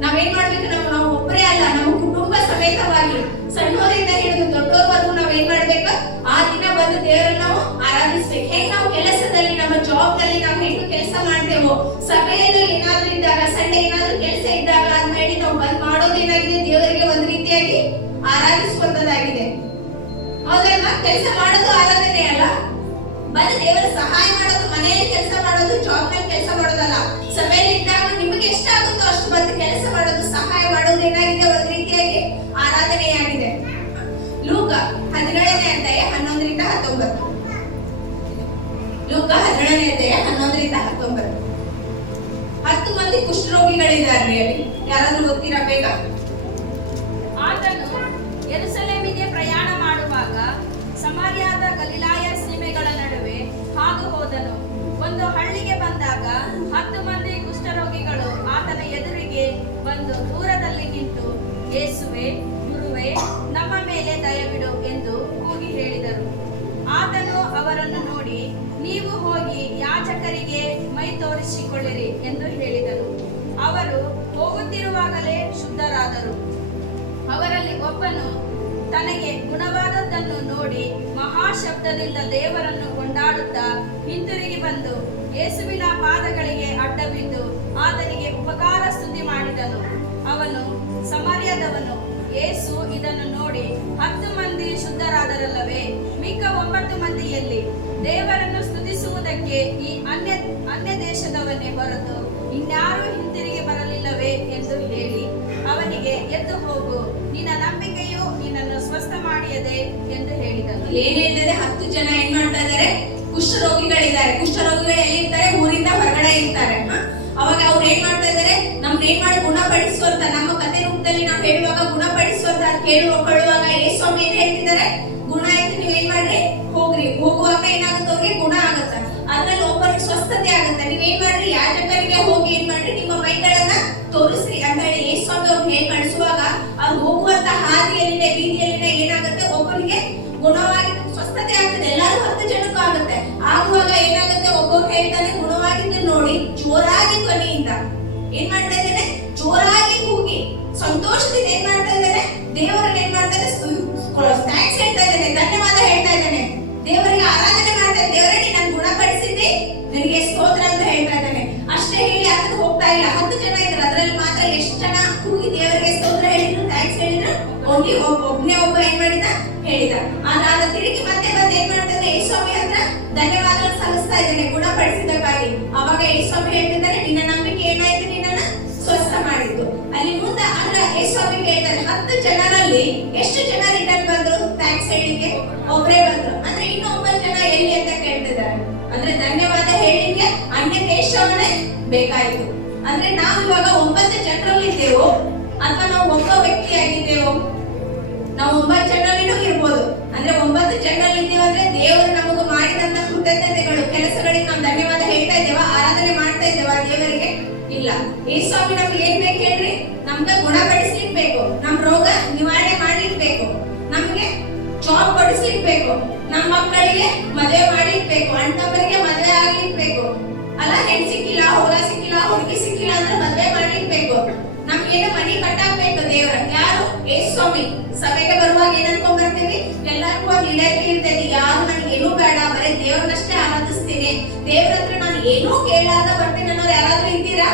ನಾವೇನ್ ಮಾಡ್ಬೇಕು? ನಾವು ಒಬ್ಬರೇ ಅಲ್ಲ, ನಮ್ಮ ಕುಟುಂಬ ಸಮೇತವಾಗಿ ಸಣ್ಣವರಿಂದ ಹಿಡಿದು ದೊಡ್ಡವರೆಗೂ ನಾವ್ ಏನ್ ಮಾಡ್ಬೇಕು? ಆ ದಿನ ಬಂದು ದೇವರನ್ನ ನಾವು ಆರಾಧಿಸ್ಬೇಕು. ಹೇಗೆ ನಾವು ಕೆಲಸದಲ್ಲಿ, ನಮ್ಮ ಜಾಬ್ ನಲ್ಲಿ ನಾವು ಹೇಗೆ ಕೆಲಸ ಮಾಡ್ತೇವೋ, ಸಭೆಯಲ್ಲಿ ಏನಾದ್ರೂ ಇದ್ದಾಗ, ಸಂಡೆ ಏನಾದ್ರೂ ಕೆಲಸ ಇದ್ದಾಗ ಅದ್ಮೇಲೆ ನಾವು ಬಂದ್ ಮಾಡೋದೇನಾಗಿದೆ? ದೇವರಿಗೆ ಒಂದ್ ರೀತಿಯಾಗಿ ಆರಾಧಿಸುವಂತದ್ದಾಗಿದೆ. ಹೌದಲ್ವಾ? ಕೆಲಸ ಮಾಡೋದು ಆರಾಧನೆ ಅಲ್ಲ, ಬಂದು ದೇವರ ಸಹಾಯ ಮಾಡೋದು, ಮನೆಯಲ್ಲಿ ಕೆಲಸ ಮಾಡೋದು, ಜಾಬ್ ನಲ್ಲಿ ಕೆಲಸ ಮಾಡೋದಲ್ಲ. ಸಭೆಯಲ್ಲಿ ಇದ್ದಾಗ ನಿಮಗೆ ಎಷ್ಟಾಗುತ್ತೋ ಅಷ್ಟು ಬಂದು ಕೆಲಸ ಮಾಡೋದು, ಸಹಾಯ ಮಾಡೋದು ಏನಾಗಿದೆ? ಒಂದ್ ರೀತಿಯಾಗಿ ಆರಾಧನೆಯಾಗಿದೆ. ಲೂಕ 17ನೇ ಅಧ್ಯಾಯ 11-19. ಲೂಕ 17ನೇ ಅಧ್ಯಾಯ 11-19. 10 ಮಂದಿ ಕುಷ್ಠರೋಗಿಗಳಿದ್ದಾರೆ ಅಲ್ಲಿ. ಯಾರಾದ್ರೂ ಗೊತ್ತಿರಾ ಬೇಗ? ಆತನು ಯೆರೂಸಲೇಮಿಗೆ ಪ್ರಯಾಣ ಮಾಡುವಾಗ ಸಮಾರ್ಯದ ಗಲಿಲಾಯ ಸೀಮೆಗಳ ನಡುವೆ ಹಾದು ಹೋದನು. ಒಂದು ಹಳ್ಳಿಗೆ ಬಂದಾಗ 10 ಮಂದಿ ಕುಷ್ಠರೋಗಿಗಳು ಆತನ ಎದುರಿಗೆ ಬಂದು ದೂರದಲ್ಲಿ ನಿಂತು, ಯೇಸುವೆ, ಗುರುವೇ, ನಮ್ಮ ಮೇಲೆ ದಯವಿಡು ಎಂದು ಕೂಗಿ ಹೇಳಿದರು. ಆತನು ಅವರನ್ನು ನೋಡಿ, ನೀವು ಹೋಗಿ ಯಾಜಕರಿಗೆ ಮೈ ತೋರಿಸಿಕೊಳ್ಳಿರಿ ಎಂದು ಹೇಳಿದನು. ಅವರು ಹೋಗುತ್ತಿರುವಾಗಲೇ ಶುದ್ಧರಾದರು. ಅವರಲ್ಲಿ ಒಬ್ಬನು ತನಗೆ ಗುಣವಾದದ್ದನ್ನು ನೋಡಿ ಮಹಾಶಬ್ದದಿಂದ ದೇವರನ್ನು ಕೊಂಡಾಡುತ್ತಾ ಹಿಂತಿರುಗಿ ಬಂದು ಯೇಸುವಿನ ಪಾದಗಳಿಗೆ ಅಡ್ಡಬಿದ್ದು ಆತನಿಗೆ ಉಪಕಾರ ಸ್ತುತಿ ಮಾಡಿದನು. ಅವನು ಸಮಾರ್ಯದವನು. ಯೇಸು ಇದನ್ನು ನೋಡಿ, 10 ಮಂದಿ ಶುದ್ಧರಾದರಲ್ಲವೇ? ಮಿಕ್ಕ 9 ಮಂದಿಯಲ್ಲಿ ದೇವರನ್ನು ಸ್ತುತಿಸುವುದಕ್ಕೆ ಈ ಅನ್ಯ ದೇಶದವನ್ನೇ ಹೊರತು ಇನ್ಯಾರೂ ಹಿಂತಿರುಗಿ ಬರಲಿಲ್ಲವೇ ಎಂದು ಹೇಳಿ ಅವನಿಗೆ, ಎದ್ದು ಹೋಗು, ನಿನ್ನ ನಂಬಿಕೆಯು ನಿನ್ನನ್ನು ಸ್ವಸ್ಥ ಮಾಡಿಯದೆ ಎಂದು ಹೇಳಿದನು. ಏನ್ ಹೇಳ್ತದೆ? 10 ಜನ ಏನ್ ಮಾಡ್ತಾ ಇದಾರೆ? ಕುಷ್ಠರೋಗಿಗಳಿದ್ದಾರೆ. ಕುಷ್ಠರೋಗಿಗಳು ಎಲ್ಲಿರ್ತಾರೆ? ಊರಿಂದ ಹೊರಗಡೆ ಇರ್ತಾರೆ. ಅವಾಗ ಅವ್ರು ಏನ್ ಮಾಡ್ತಾ ಇದಾರೆ? ನಮ್ನ ಏನ್ ಮಾಡಿ ಗುಣಪಡಿಸುವಂತ, ನಮ್ಮ ಕತೆ ರೂಪದಲ್ಲಿ ನಾವು ಹೇಳುವಾಗ ಗುಣಪಡಿಸುವಂತ ಕೇಳುವಾಗ ಯೇಸು ಸ್ವಾಮಿ ಏನ್ ಹೇಳ್ತಿದ್ದಾರೆ? ಗುಣ ಆಯ್ತು, ನೀವ್ ಏನ್ ಮಾಡ್ರಿ? ಹೋಗ್ರಿ. ಹೋಗುವಾಗ ಏನಾಗುತ್ತೆ? ಅವ್ರಿಗೆ ಗುಣ ಆಗುತ್ತೆ. ಅದ್ರಲ್ಲಿ ಒಬ್ಬರಿಗೆ ಸ್ವಸ್ಥತೆ ಆಗುತ್ತೆ. ನೀವ್ ಏನ್ ಮಾಡ್ರಿ? ಯಾಜಕರಿಗೆ ಹೋಗಿ ಏನ್ ಮಾಡ್ರಿ? ನಿಮ್ಮ ಮೈಗಳನ್ನ ತೋರಿಸ್ರಿ ಅಂತ ಹೇಳಿ ಯೇಸು ಸ್ವಾಮಿ ಅವ್ರಿಗೆ ಕಳಿಸುವಾಗ ಅವ್ರು ಹೋಗುವಂತ ಹಾದಿಯಲ್ಲಿನ ಬೀದಿಯಲ್ಲಿನ ಏನಾಗುತ್ತೆ? ಒಬ್ಬರಿಗೆ ಗುಣವಾಗಿ ಸ್ವಸ್ಥತೆ ಆಗ್ತದೆ. ಎಲ್ಲರೂ 10 ಜನಕ್ಕೂ ಆಗುತ್ತೆ. ಆಗುವಾಗ ಏನಾಗುತ್ತೆ? ಒಬ್ಬರು ಹೇಳ್ತಾನೆ, ಗುಣವಾಗಿದ್ದು ನೋಡಿ ಜೋರಾಗಿ ಧ್ವನಿಯಿಂದ ಏನ್ ಮಾಡ್ತಾ ಇದ್ದೇನೆ? ಜೋರಾಗಿ ಕೂಗಿ ಸಂತೋಷದಿಂದ ಏನ್ ಮಾಡ್ತಾ ಇದ್ದೇನೆ? ದೇವರನ್ನ ಏನ್ ಮಾಡ್ತಾನೆ? ಥ್ಯಾಂಕ್ಸ್ ಹೇಳ್ತಾ ಇದ್ದೇನೆ, ಧನ್ಯವಾದ ಹೇಳ್ತಾ ಇದ್ದೇನೆ, ದೇವರಿಗೆ ಆರಾಧನೆ ಮಾಡ್ತಾ ಇದ್ದೇನೆ. ದೇವರೇ, ನನ್ ಗುಣಪಡಿಸಿದ್ದೆ, ನನಗೆ ಸ್ತೋತ್ರ ಅಂತ ಹೇಳ್ತಾ ಇದ್ದಾನೆ. ಅಷ್ಟೇ ಹೇಳಿ ಅದಕ್ಕೆ ಹೋಗ್ತಾ ಇಲ್ಲ. 10 ಜನ ಇದ್ರು, ಅದ್ರಲ್ಲಿ ಮಾತ್ರ ಎಷ್ಟು ಜನ ಕೂಗಿ ದೇವರಿಗೆ ಸ್ತೋತ್ರ ಹೇಳಿದ್ರು, ಥ್ಯಾಂಕ್ಸ್ ಹೇಳಿದ್ರು? ಓನ್ಲಿ ಒಬ್ಬನೇ ಒಬ್ಬ ಏನ್ ಮಾಡಿದ? ಹೇಳಿದ. ಆಗ ತಿರುಗಿ ಮತ್ತೆ ಬಂದು ಏನ್ ಮಾಡ್ತಾನೆ? ಯೇಸು ಸ್ವಾಮಿ ಹತ್ರ ಧನ್ಯವಾದಗಳನ್ನು ಸಲ್ಲಿಸ್ತಾ ಇದ್ದಾನೆ ಗುಣಪಡಿಸಿದ್ದಕ್ಕಾಗಿ. ಅವಾಗ ಯೇಸು ಸ್ವಾಮಿ ಹೇಳ್ತಿದ್ದಾನೆ, ನಿನ್ನ ನಂಬಿಕೆ ಏನಾಯ್ತು? ನಿನ್ನನ್ನ ಸ್ವಸ್ಥ ಮಾಡಿದ್ದು. ಅಲ್ಲಿ ಮುಂದೆ ಅಂದ್ರೆ ಯೇಸು ಸ್ವಾಮಿ ಕೇಳ್ತಾರೆ, 10 ಜನರಲ್ಲಿ ಎಷ್ಟು ಜನ ರಿಟರ್ನ್ ಬಂದ್ರು ಥ್ಯಾಂಕ್ಸ್ ಹೇಳಿಕ್ಕೆ? ಒಬ್ಬರೇ ಬಂದ್ರು. ಅಂದ್ರೆ ಇನ್ನು 9 ಜನ ಎಲ್ಲಿ ಅಂತ ಕೇಳ್ತಿದ್ದಾರೆ. ಅಂದ್ರೆ ಧನ್ಯವಾದ ಹೇಳಿಕ್ಕೆ ಅನ್ಯ ದೇಶವನ್ನೇ ಬೇಕಾಯಿತು. ಅಂದ್ರೆ ನಾವು ಇವಾಗ 9 ಜನರಲ್ಲಿ ಇದ್ದೇವೋ ಅಥವಾ ನಾವು ಒಬ್ಬ ವ್ಯಕ್ತಿ ಆಗಿದ್ದೇವೋ? ನಾವು 9 ಜನರಲ್ಲಿನೂ ಇರ್ಬೋದು. ಅಂದ್ರೆ 9 ಜನರಲ್ಲಿ ಇದ್ದೇವೆ ಅಂದ್ರೆ ದೇವರು ನಮಗೆ ಮಾಡಿದಂತ ಕೃತಜ್ಞತೆಗಳು, ಕೆಲಸಗಳಿಗೆ ನಾವು ಧನ್ಯವಾದ ಹೇಳ್ತಾ ಇದ್ದೇವಾ? ಆರಾಧನೆ ಮಾಡ್ತಾ ಇದ್ದೇವಾ ದೇವರಿಗೆ? ಇಲ್ಲ. ಈ ಸ್ವಾಮಿ ನಮ್ಗೆ ಏನ್ ಬೇಕು ಹೇಳ್ರಿ? ನಮ್ಗೆ ಗುಣಪಡಿಸ್ಲಿಕ್ಕೆ ಬೇಕು, ನಮ್ ರೋಗ ನಿವಾರಣೆ ಮಾಡ್ಲಿಕ್ಕೆ ಬೇಕು, ನಮ್ಗೆ ಜಾಬ್ ಕೊಡಿಸ್ಲಿಕ್ಕೆ ಬೇಕು, ನಮ್ಮ ಮಕ್ಕಳಿಗೆ ಮದುವೆ ಮಾಡ್ಲಿಕ್ಕೆ ಬೇಕು, ಅಣ್ಣವರಿಗೆ ಮದುವೆ ಆಗ್ಲಿಕ್ಕೆ ಬೇಕು ಅಲ್ಲ. ಹೆಣ್ ಸಿಕ್ಕಿಲ್ಲ, ಹುಡುಗ ಸಿಕ್ಕಿಲ್ಲ, ಹುಡುಗಿ ಸಿಕ್ಕಿಲ್ಲ ಅಂದ್ರೆ ಮದುವೆ ಮಾಡ್ಲಿಕ್ಕೆ ಬೇಕು, ನಮ್ಗೇನು ಮನಿ ಕಟ್ಟಾಕ್ಬೇಕು ದೇವ್ರ. ಯಾರು? ಯೇಸು ಸ್ವಾಮಿ. ಸಭೆಗೆ ಬರುವಾಗ ಏನ್ ಅನ್ಕೊಂಡ್ ಬರ್ತೀವಿ? ಎಲ್ಲರಿಗೂ ಒಂದು ಇಡಕ್ಕೆ ಇರ್ತೈತಿ, ಯಾರು ನನಗೆ ಏನೂ ಬೇಡ, ಬರೀ ದೇವ್ರನ್ನಷ್ಟೇ ಆರಾಧಿಸ್ತೀನಿ, ದೇವ್ರ ಹತ್ರ ನಾನು ಏನೂ ಕೇಳಾರ್ದ ಬರ್ತೀನಿ ಅನ್ನೋರು ಯಾರಾದ್ರೂ ಇದ್ದೀರಾ?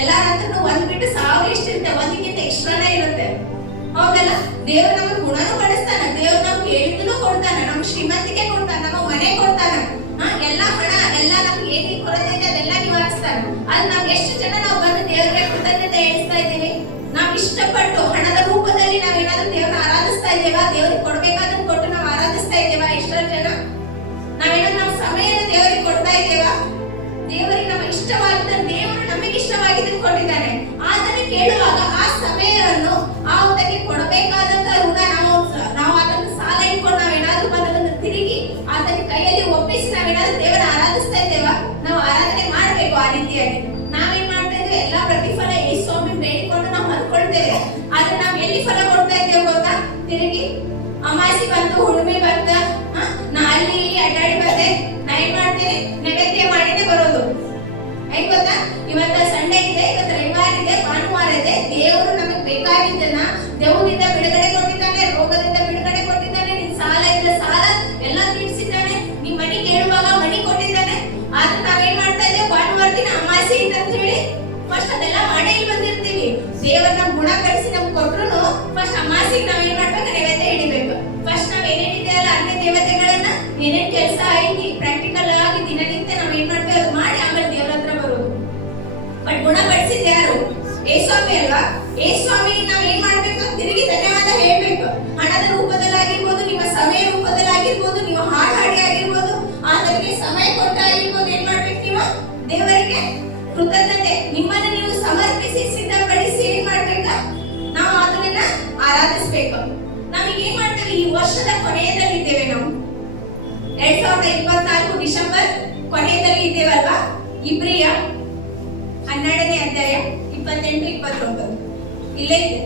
ಎಲ್ಲಾರ ಹತ್ರನು ಒಂದ್ ಬಿಟ್ಟು 1000 ಇಷ್ಟ ಇರುತ್ತೆ, ಒಂದಕ್ಕಿಂತ ಎಕ್ಸ್ಟ್ರಾನೇ ಇರುತ್ತೆ. ಹೌದಲ್ಲ? ದೇವ್ರು ನಮಗೆ ಗುಣನೂ ಪಡಿಸ್ತಾನ, ದೇವ್ರು ನಮ್ಗೆ ಹೇಳಿದ್ದನ್ನು ಕೊಡ್ತಾನ, ನಮ್ಗೆ ಶ್ರೀಮಂತಿಕೆ ಕೊಡ್ತಾನ, ನಮಗ್ ಮನೆ ಕೊಡ್ತಾನ, ಎಲ್ಲಾ ಹಣ ಎಲ್ಲ ನಮ್ಗೆ ಏನೇನ್ ಕೊರತೆ ಇದೆ ಅದೆಲ್ಲ ನಿವಾರಿಸ್ತಾನ. ಅದ್ ನಾವ್ ಎಷ್ಟು ಜನ ನಾವು ಬಂದು ದೇವ್ರಿಗೆ ಕೃತಜ್ಞತೆ ಹೇಳಿಸ್ತಾ ಇದ್ದೀವಿ? ನಾವ್ ಇಷ್ಟಪಟ್ಟು ಹಣದ ರೂಪದಲ್ಲಿ ನಾವೇನಾದ್ರೂ ದೇವ್ರನ್ನ ಆರಾಧಿಸ್ತಾ ಇದ್ದೇವಾ? ದೇವ್ರಿಗೆ ಕೊಡ್ಬೇಕಾದನ್ನ ಕೊಟ್ಟು ನಾವು ಆರಾಧಿಸ್ತಾ ಇದ್ದೇವಾ? ಎಷ್ಟೋ ಜನ ನಾವೇನಾದ್ರೂ ನಮ್ಮ ಸಮಯನ ದೇವರಿಗೆ ಕೊಡ್ತಾ ಇದ್ದೇವಾ? ದೇವರಿಗೆ ನಮ್ಮ ಇಷ್ಟವಾದ ದೇವರು ನಮಗೆ ಇಷ್ಟವಾಗಿದ್ದನ್ನು ಕೊಟ್ಟಿದ್ದಾನೆ. ಆತನಿಗೆ ಕೇಳುವಾಗ ಆ ಸಮಯವನ್ನು ಆತನಿಗೆ ಕೊಡಬೇಕಾದಂತ ಋಣ ನಾವು ಅದನ್ನು ಸಾಲ ಇಟ್ಕೊಂಡು ನಾವೇನಾದ್ರೂ ಬಂದದನ್ನು ತಿರುಗಿ ಆತನ ಕೈಯಲ್ಲಿ ಒಪ್ಪಿಸಿ ನಾವೇನಾದ್ರೂ ದೇವರ ಆರಾಧಿಸ್ತಾ ಇದ್ದೇವಾ? ನಾವು ಆರಾಧನೆ ಮಾಡ್ಬೇಕು ಆ ರೀತಿಯಾಗಿ. ನಾವೇನ್ ಮಾಡ್ತಾ ಇದ್ದೇವೆ? ಎಲ್ಲಾ ಪ್ರತಿಫಲ ಈ ಸ್ವಾಮಿ ಬೇಡಿಕೊಂಡು ನಾವು ಹೊಂದ್ಕೊಳ್ತೇವೆ. ಆದ್ರೆ ನಾವ್ ಎಲ್ಲಿ ಫಲ ಕೊಡ್ತಾ ಇದ್ದೇವೆ ಗೊತ್ತಾ? ತಿರುಗಿ ಅಮಾಸಿ ಬಂತು, ಹುಣ್ಣಿಮೆ ಬಂತ, ನಾ ಅಲ್ಲಿ ಅಡ್ಡಾಡಿ ಬಂದೆ, ನಾ ಏನ್ ಮಾಡ್ತೀನಿ? ನೈವೇದ್ಯ ಮಾಡಿನೇ ಬರೋದು. ಹೆಂಗ್ ಗೊತ್ತಾ? ಇವತ್ತ ಸಂಡೇ ಇದೆ, ಇವತ್ತು ರವಿವಾರ ಇದೆ, ಭಾನುವಾರ ಇದೆ, ದೇವರು ನಮಗೆ ಬೇಕಾಗಿದ್ದನ್ನ ದೇವರಿಂದ ಬಿಡುಗಡೆ ಕೊಟ್ಟಿದ್ದಾನೆ, ರೋಗದಿಂದ ಬಿಡುಗಡೆ ಕೊಟ್ಟಿದ್ದಾನೆ, ನಿನ್ ಸಾಲ ಇದ್ದ ಸಾಲ ಎಲ್ಲ ತೀರಿಸಿದ್ದಾನೆ, ನಿಮ್ ಮನಿ ಕೇಳುವಾಗ ಮನಿ ಕೊಟ್ಟಿದ್ದಾನೆ. ಆದ್ರೆ ನಾವೇನ್ ಮಾಡ್ತಾ ಇದ್ದೇವೆ? ಭಾನುವಾರ ದಿನ ಅಮಾಸೆ ಇದೆ ಅಂತ ಹೇಳಿ ಫಸ್ಟ್ ಅದೆಲ್ಲ ಮಾಡೇ ಇಲ್ಲಿ ಬಂದಿರ್ತೀವಿ. ದೇವರ ನಮ್ ಗುಣಪಡಿಸಿ ನಮ್ಗೆ ಕೊಟ್ರು ಫಸ್ಟ್ ಅಮಾಸಿಗೆ ನಾವೇನ್ ಮಾಡ್ಬೇಕು? ನೈವೇದ್ಯ ಹಿಡಿಬೇಕು. ಫಸ್ಟ್ ನಾವ್ ಏನೇನಿದೆ ಅಲ್ಲ ಅನ್ಯ ದೇವತೆಗಳನ್ನ ಏನೇನ್ ಕೆಲಸ ಐತಿ ಪ್ರಾಕ್ಟಿಕಲ್ ಆಗಿ ದಿನನಿತ್ಯ ನಾವ್ ಏನ್ ಮಾಡ್ತೇವೆ ಅದು ಮಾಡಿ ಆಮೇಲೆ ದೇವರ ಹತ್ರ ಬರೋದು. ಬಟ್ ಗುಣಪಡಿಸಿದ ಯಾರು? ಯೇಸು ಸ್ವಾಮಿ ಅಲ್ವಾ? ಯೇಸು ಸ್ವಾಮಿಗೆ ನಾವ್ ಏನ್ ಮಾಡ್ಬೇಕು? ತಿರುಗಿ ಧನ್ಯವಾದ ಹೇಳ್ಬೇಕು. ಹಣದ ರೂಪದಲ್ಲಾಗಿರ್ಬೋದು, ನಿಮ್ಮ ಸಮಯ ರೂಪದಲ್ಲಾಗಿರ್ಬೋದು, ನೀವು ಹಾಡಿ ಆಗಿರ್ಬೋದು, ಆತನಿಗೆ ಸಮಯ ಕೊಟ್ಟಾಗಿರ್ಬೋದು, ಏನ್ ಮಾಡ್ಬೇಕು? ನೀವು ದೇವರಿಗೆ ಕೃತಜ್ಞತೆ ನಿಮ್ಮನ್ನ ನೀವು ಸಮರ್ಪಿಸಿ ಸಿದ್ಧಪಡಿಸಿ ಏನ್ ಮಾಡ್ಬೇಕ? ನಾವು ಅದನ್ನ ಆರಾಧಿಸ್ಬೇಕು. ನಾವೀಗ ಏನ್ ಮಾಡ್ತೇವೆ? ಈ ವರ್ಷದ ಕೊನೆಯದಲ್ಲಿದ್ದೇವೆ. ನಾವು 2024 ಡಿಸೆಂಬರ್ ಕೊನೆಯದಲ್ಲಿ ಇದ್ದೇವಲ್ವಾ? ಇಬ್ರಿಯ 12ನೇ ಅಧ್ಯಾಯ 28-29 ಇಲ್ಲೇ ಇದೆ.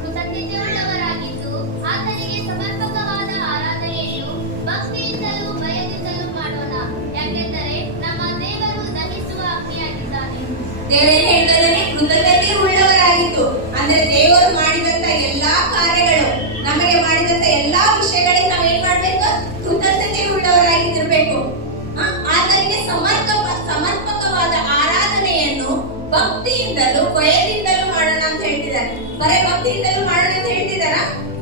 ಕೃತಜ್ಞತೆಯುಳ್ಳವರಾಗಿದ್ದು ಆತನಿಗೆ ಸಮರ್ಪಕವಾದ ಆರಾಧನೆಯನ್ನು ಭಕ್ತಿಯಿಂದಲೂ ಭಯದಿಂದಲೂ ಮಾಡೋಣ, ಯಾಕೆಂದರೆ ನಮ್ಮ ದೇವರು ದಹಿಸುವ ಅಗ್ನಿಯಾಗಿದ್ದಾನೆ. ದೇವರೇನು ಹೇಳ್ತಾ ಇದ್ದಾನೆ? ಕೃತಜ್ಞತೆ ಉಳ್ಳವರಾಗಿದ್ದು ಅಂದ್ರೆ ದೇವರು ಮಾಡಿದಂತ ಎಲ್ಲಾ ಕಾರ್ಯಗಳು, ನಮಗೆ ಮಾಡಿದಂತ ಎಲ್ಲಾ ವಿಷಯಗಳಿಗೆ ನಾವೇನ್ ಮಾಡ್ಬೇಕು? ಕೃತಜ್ಞತೆ ಉಳ್ಳವರಾಗಿದ್ದಿರ್ಬೇಕು. ಆತನಿಗೆ ಸಮರ್ಪಕವಾದ ಆರಾಧನೆಯನ್ನು ಭಕ್ತಿಯಿಂದಲೂ ಭಯದಿಂದಲೂ ಮಾಡೋಣ ಅಂತ ಹೇಳ್ತಿದ್ದಾರೆ. ಬರೇ ಭಕ್ತಿಯಿಂದಲೂ ಮಾಡೋಣ ಅಂತ ಹೇಳ್ತಿದಾರ?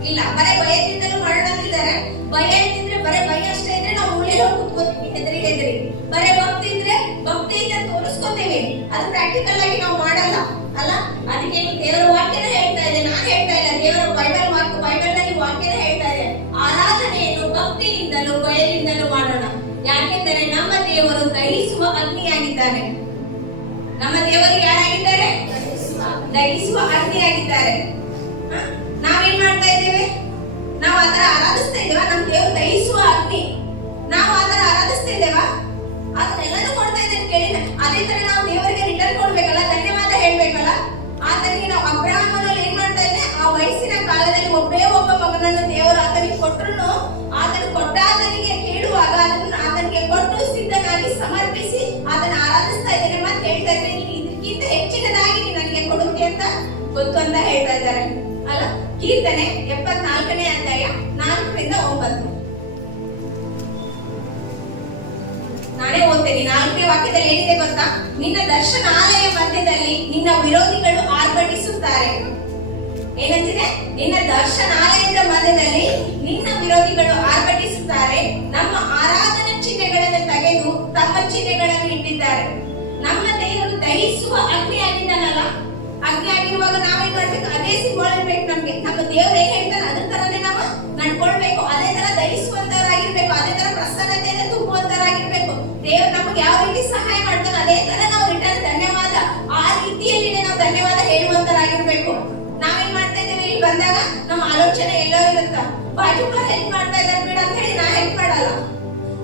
ಇಲ್ಲ, ಬರೇ ಭಯದಿಂದಲೂ ಮಾಡೋಣ ಅಂತಿದ್ದಾರೆ. ಭಯ ಇದ್ರೆ ಬರೇ ಭಯ ಅಷ್ಟೇ ಇದ್ರೆ ನಾವು ಮೂಲೆಯಲ್ಲಿ ಹೋಗಿ ಕೂತ್ಕೋತೀವಿ, ಹೆದರಿ. ಬರೇ ಭಕ್ತಿ ಇದ್ರೆ ಭಕ್ತಿಯಿಂದ ತೋರಿಸ್ಕೋತೇವೆ, ಅದು ಪ್ರಾಕ್ಟಿಕಲ್ ಆಗಿ ನಾವು ಮಾಡಲ್ಲ ಅಲ್ಲ. ಅದಕ್ಕೆ ದೇವರ ವಾಕ್ಯನ ಹೇಳ್ತಾ ಇದೆ, ನಾನು ಹೇಳ್ತಾ ಇಲ್ಲ. ದೇವರ ಬೈಬಲ್ನಲ್ಲಿ ವಾಕ್ಯನ ಹೇಳ್ತಾ ಇದೆ, ಆರಾಧನೆಯನ್ನು ಭಕ್ತಿಯಿಂದಲೂ ಭಯದಿಂದಲೂ ಮಾಡೋಣ, ಯಾಕೆಂದರೆ ನಮ್ಮ ದೇವರು ದಹಿಸುವ ಅಗ್ನಿಯಾಗಿದ್ದಾನೆ. ನಮ್ಮ ದೇವರು ಯಾರಾಗಿದ್ದಾರೆ? ದಹಿಸುವ ಅಗ್ನಿಯಾಗಿದ್ದಾರೆ. ನಾವೇನ್ ಮಾಡ್ತಾ ಇದ್ದೇವೆ? ನಾವು ಆತರ ಆರಾಧಿಸ್ತಾ ಇದ್ದೇವಾ? ನಮ್ಮ ದೇವರು ದಹಿಸುವ ಅಗ್ನಿ, ನಾವು ಆತರ ಆರಾಧಿಸ್ತಾ ಇದ್ದೇವಾ? ಅದನ್ನೆಲ್ಲನೂ ಕೊಡ್ತಾ ಇದ್ದೇನೆ ಕೇಳಿ. ಅದೇ ತರ ನಾವು ದೇವರಿಗೆ ರಿಟರ್ನ್ ಕೊಡ್ಬೇಕಲ್ಲ, ಧನ್ಯವಾದ ಹೇಳ್ಬೇಕಲ್ಲ. ಆತನಿಗೆ ನಾವು ಅಬ್ರಹಾಮನಲ್ಲಿ ಏನ್ ಮಾಡ್ತಾ ಇದ್ದೆ? ಆ ವಯಸ್ಸಿನ ಕಾಲದಲ್ಲಿ ಒಬ್ಬ ಮಗನನ್ನು ದೇವರು ಆತನಿಗೆ ಕೊಟ್ಟರು. ಆತನು ಕೊಟ್ಟ ಆತನಿಗೆ ಕೇಳುವಾಗ ಅದನ್ನು ಆತನಿಗೆ ಕೊಟ್ಟು ಸಿದ್ಧನಾಗಿ ಸಮರ್ಪಿಸಿ ಆತನ ಆರಾಧಿಸ್ತಾ ಇದ್ದೇನೆ. ಮತ್ತೆ ಹೇಳ್ತಾ ಇದ್ದೇನೆ, ನೀನು ಇದಕ್ಕಿಂತ ಹೆಚ್ಚಿನದಾಗಿ ನನಗೆ ಕೊಡುತ್ತೆ ಅಂತ ಗೊತ್ತು ಅಂತ ಹೇಳ್ತಾ ಇದ್ದಾರೆ ಅಲ್ಲ. ಕೀರ್ತನೆ 74ನೇ ಅಧ್ಯಾಯ 4-9 ನಾನೇ ಓದ್ತೇನೆ. 4ನೇ ವಾಕ್ಯದಲ್ಲಿ ಏನಿದೆ ಗೊತ್ತಾ? ನಿನ್ನ ದರ್ಶನಾಲಯ ಮಧ್ಯದಲ್ಲಿ ನಿನ್ನ ವಿರೋಧಿಗಳು ಆರ್ಭಟಿಸುತ್ತಾರೆ. ಏನಂತಿದೆ? ನಿನ್ನ ದರ್ಶನಾಲಯದ ಮಧ್ಯದಲ್ಲಿ ನಿನ್ನ ವಿರೋಧಿಗಳು ಆರ್ಭಟಿಸುತ್ತಾರೆ. ನಮ್ಮ ಆರಾಧನಾ ಚಿಹ್ನೆಗಳನ್ನು ತೆಗೆದು ತಮ್ಮ ಚಿಹ್ನೆಗಳನ್ನು ಇಟ್ಟಿದ್ದಾರೆ. ನಮ್ಮ ದೇವರು ದಹಿಸುವ ಅಗ್ನಿ ಆಗಿದ್ದಾನಲ್ಲ, ಅಗ್ನಿ ಆಗಿರುವಾಗ ನಾವೇನ್ ಮಾಡ್ಬೇಕು? ಅದೇ ಸಿಂಬಲ್ ಇರ್ಬೇಕು ನಮ್ಗೆ. ನಮ್ಮ ದೇವ್ರು ಏನ್ ಹೇಳ್ತಾರೆ ಅದ್ರ ತರನೇ ನಾವು ನಡ್ಕೊಳ್ಬೇಕು. ಅದೇ ತರ ದಹಿಸುವಂತವರಾಗಿರ್ಬೇಕು, ಅದೇ ತರ ಪ್ರಸನ್ನತೆಯಿಂದ ತುಂಬುವಂತರ ಅದೇ ತರ ನಾವು ರಿಟರ್ನ್ ಧನ್ಯವಾದ ಆ ರೀತಿಯಲ್ಲಿ ನಾವು ಧನ್ಯವಾದ ಹೇಳುವಂತರಾಗಿರ್ಬೇಕು. ನಾವೇನ್ ಮಾಡ್ತಾ ಇದ್ದೇವೆ ಇಲ್ಲಿ ಬಂದಾಗ ನಮ್ಮ ಆಲೋಚನೆ ಎಲ್ಲೋ ಇರುತ್ತ, ಬಾಜುಗಳು ಹೆಲ್ಪ್ ಮಾಡ್ತಾ ಇದ್ದಾರೆ ಬಿಡ ಅಂತ ಹೇಳಿ ನಾ ಹೆಲ್ಪ್ ಮಾಡಲ್ಲ.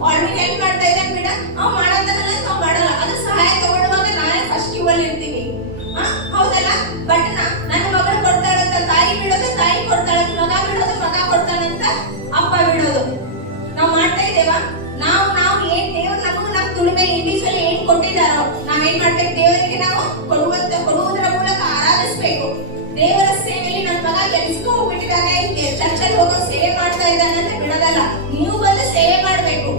ಆಲ್ರೆಡಿ ಹೆಲ್ಪ್ ಮಾಡ್ತಾ ಇದ್ದಾನೆ ಬಿಡ, ಅವ್ ಮಾಡೋದನ್ನೆಲ್ಲ ನಾವು ಮಾಡಲ್ಲ. ಅದು ಸಹಾಯ ತಗೊಳ್ಳುವಾಗ ನಾನೇ ಫಸ್ಟ್ ಕ್ಯೂ ಅಲ್ಲಿ ಇರ್ತೀವಿ, ಹೌದಲ್ಲ? ಬಟ್ ನನ್ನ ಮಗಳು ಕೊಡ್ತಾಳಂತ ತಾಯಿ ಬಿಡೋದು, ತಾಯಿ ಕೊಡ್ತಾಳಂತ ಮಗ ಬಿಡೋದು, ಮಗ ಕೊಡ್ತಾಳಂತ ಅಪ್ಪ ಬಿಡೋದು. ನಾವು ಮಾಡ್ತಾ ಇದ್ದೇವಾ? ನಾವು ಏನ್ ದೇವ್ರು ನಮ್ಮ ದುಡಿಮೆ ಇಂಡಿವಿಜುವಲ್ ಏನ್ ಕೊಟ್ಟಿದ್ದಾರೋ ನಾವೇನ್ ಮಾಡ್ಬೇಕು? ದೇವರಿಗೆ ನಾವು ಕೊಡುವುದರ ಮೂಲಕ ಆರಾಧಿಸ್ಬೇಕು. ದೇವರ ಸೇವೆಯಲ್ಲಿ ನನ್ನ ಮಗ ಕೆಲ್ಸಕ್ಕೆ ಹೋಗ್ಬಿಟ್ಟಿದ್ದಾನೆ, ಚರ್ಚಲ್ಲಿ ಹೋಗೋ ಸೇವೆ ಮಾಡ್ತಾ ಇದ್ದಾನೆ ಅಂತ ಬಿಡೋದಲ್ಲ, ನೀವು ಬಂದು ಸೇವೆ ಮಾಡ್ಬೇಕು.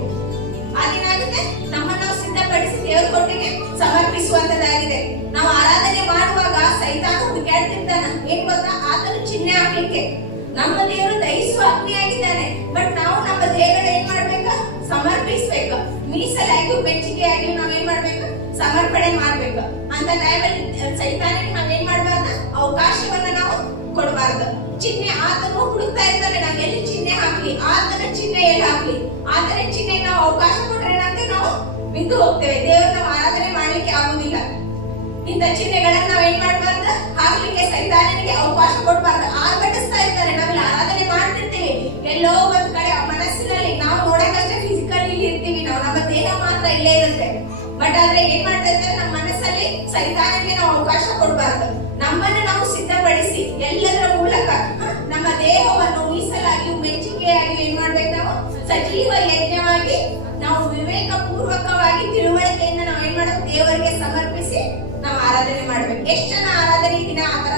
ಅದೇನಾಗುತ್ತೆ, ನಮ್ಮನ್ನು ನಾವು ಸಿದ್ಧಪಡಿಸಿ ದೇವ್ರ ಕೊಟ್ಟಿಗೆ ಸಮರ್ಪಿಸುವಂತದ್ದಾಗಿದೆ. ನಾವು ಆರಾಧನೆ ಮಾಡುವಾಗ ಸೈತಾನ ಹುಡುಕಾಡ್ತಿರ್ತಾನ, ಏನ್ ಗೊತ್ತಾ? ಆತನು ಚಿಹ್ನೆ ಹಾಕ್ಲಿಕ್ಕೆ. ನಮ್ಮ ದೇವರು ದಹಿಸುವ ಅಗ್ನಿಯಾಗಿದ್ದಾನೆ, ಬಟ್ ನಾವು ನಮ್ಮ ದೇಹಗಳ ಏನ್ ಮಾಡ್ಬೇಕು? ಸಮರ್ಪಿಸ್ಬೇಕು. ಮೀಸಲಾಗಿ ಮೆಚ್ಚುಗೆಯಾಗಿ ನಾವೇನ್ ಮಾಡ್ಬೇಕು? ಸಮರ್ಪಣೆ ಮಾಡ್ಬೇಕು. ಅಂತ ಟೈಮಲ್ಲಿ ಸೈತಾನಿಗೆ ನಾವೇನ್ ಮಾಡ್ಬಾರ್ದು? ಅವಕಾಶವನ್ನ ನಾವು ಕೊಡಬಾರ್ದು. ಚಿಹ್ನೆ ಆತನು ಹುಡುಕ್ತಾ ಇರ್ತಾನೆ, ನಾವ್ ಎಲ್ಲಿ ಚಿಹ್ನೆ ಹಾಕ್ಲಿ, ಆತನ ಚಿಹ್ನೆ ಎಲ್ಲಿ ಹಾಕ್ಲಿ. ಆತನ ಚಿಹ್ನೆ ನಾವು ಅವಕಾಶ ಕೊಟ್ರೆ ಏನಾಗ್ತದೆ? ನಾವು ಬಿದ್ದು ಹೋಗ್ತೇವೆ, ದೇವ್ರ ನಾವು ಆರಾಧನೆ ಮಾಡ್ಲಿಕ್ಕೆ ಆಗುದಿಲ್ಲ. ಇಂಥ ಚಿಹ್ನೆಗಳನ್ನ ನಾವ್ ಏನ್ ಮಾಡ್ಬಾರ್ದು? ಹಾಕ್ಲಿಕ್ಕೆ ಸೈತಾನನಿಗೆ ಅವಕಾಶ ಕೊಡ್ಬಾರ್ದು. ಆರ್ಭಟಿಸ್ತಾ ಇರ್ತಾರೆ, ನಾವೆಲ್ಲ ಆರಾಧನೆ ಮಾಡ್ತಿರ್ತೀವಿ, ಎಲ್ಲೋ ಒಂದ್ ಕಡೆ ಮನಸ್ಸಿನಲ್ಲಿ ನಾವು ನೋಡಕ್ಕಷ್ಟೇ ಫಿಸಿಕಲ್ ಇಲ್ಲಿ ಇರ್ತೀವಿ, ನಾವು ನಮ್ಮ ದೇಹ ಮಾತ್ರ ಇಲ್ಲೇ ಇರುತ್ತೆ. ಬಟ್ ಆದ್ರೆ ಏನ್ ಮಾಡ್ತಾ ಇದ್ದಾರೆ? ನಮ್ಮ ಮನಸ್ಸಲ್ಲಿ ಸೈತಾನನಿಗೆ ನಾವು ಅವಕಾಶ ಕೊಡ್ಬಾರ್ದು. ನಮ್ಮನ್ನು ನಾವು ಸಿದ್ಧಪಡಿಸಿ ಎಲ್ಲದರ ಮೂಲಕ ನಮ್ಮ ದೇಹವನ್ನು ಮೀಸಲಾಗಿ ಮೆಚ್ಚುಗೆಯಾಗಿ ಏನ್ ಮಾಡ್ಬೇಕು? ನಾವು ಸಜೀವ ಯಜ್ಞವಾಗಿ ನಾವು ವಿವೇಕ ಪೂರ್ವಕವಾಗಿ ತಿಳುವಳಿಕೆಯಿಂದ ನಾವು ಏನ್ ಮಾಡ್ಬೇಕು? ದೇವರಿಗೆ ಸಮರ್ಪಿಸಿ ನಾವು ಆರಾಧನೆ ಮಾಡ್ಬೇಕು. ಎಷ್ಟು ಜನ ಆರಾಧನೆ ದಿನ ಆತರ